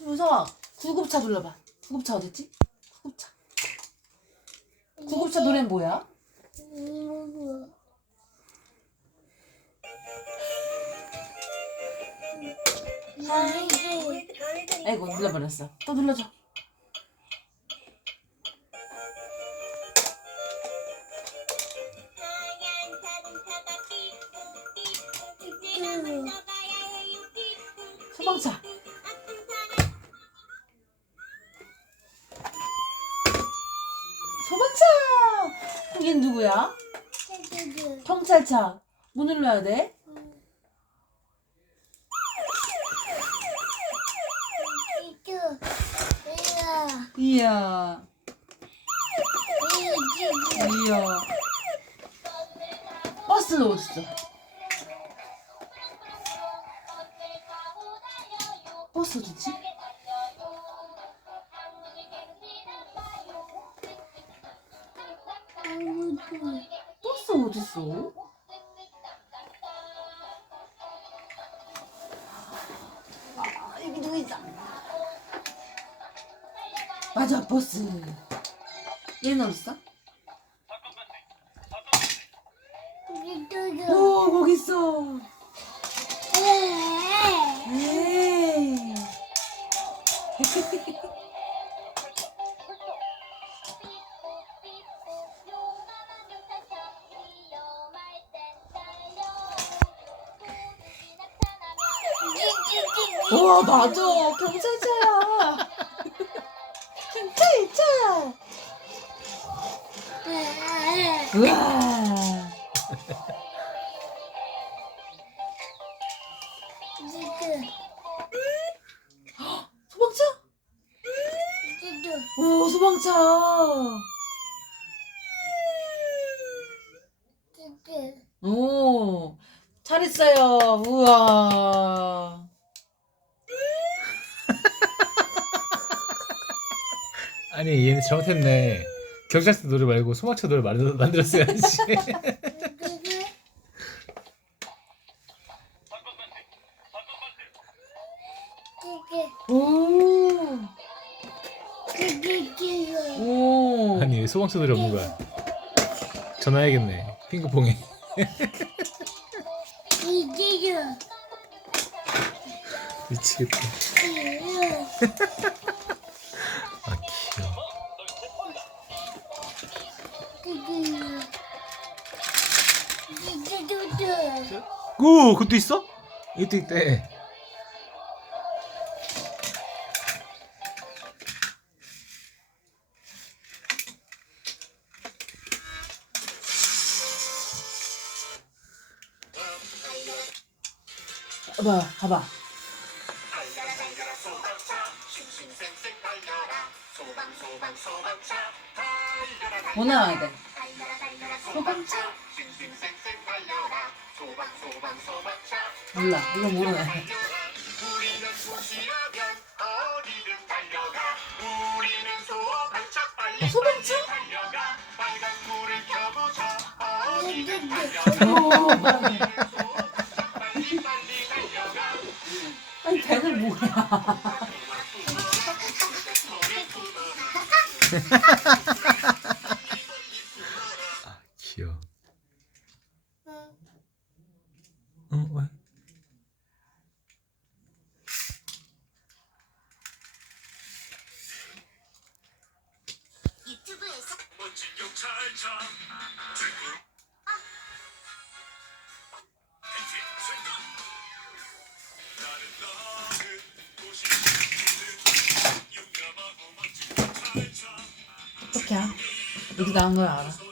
무서워. 구급차 눌러봐. 구급차 어딨지? 구급차. 구급차 노래는 뭐야? 아이고 눌러버렸어. 또 눌러줘. 소방차. 소방차. 그럼 얘 누구야? 경찰차. 뭐 눌러야 돼? 이야. 이야. 버스는 어딨어? 버스 어딨지? 버스 어딨어? 아, 여기 누구 있다. 맞아, 버스. 얘는 어딨어? 오, 거기 있어. 에이. 와, 맞아. 경찰차야. 경찰차. 우와. 소방차? 오, 소방차. 오, 잘했어요. 우와. 아니 얘는 잘못했네. 경찰서 노래 말고 소방차 노래 만들- 만들었어야지. 오. 오. 아니 왜 소방차 노래 없는 거야? 전화해야겠네. 핑크퐁에. 미치겠다. 오 그것도 있어? 이것도 있대. 봐봐, 봐봐. 뭐 나와야 돼? 소방차? 몰라, 이거 모르네. 소방차? 아니, 배는 뭐야? 아 귀여워. 어 왜? 유튜브에서 멋진 경찰차 경찰차 어떡해. 걸 알아.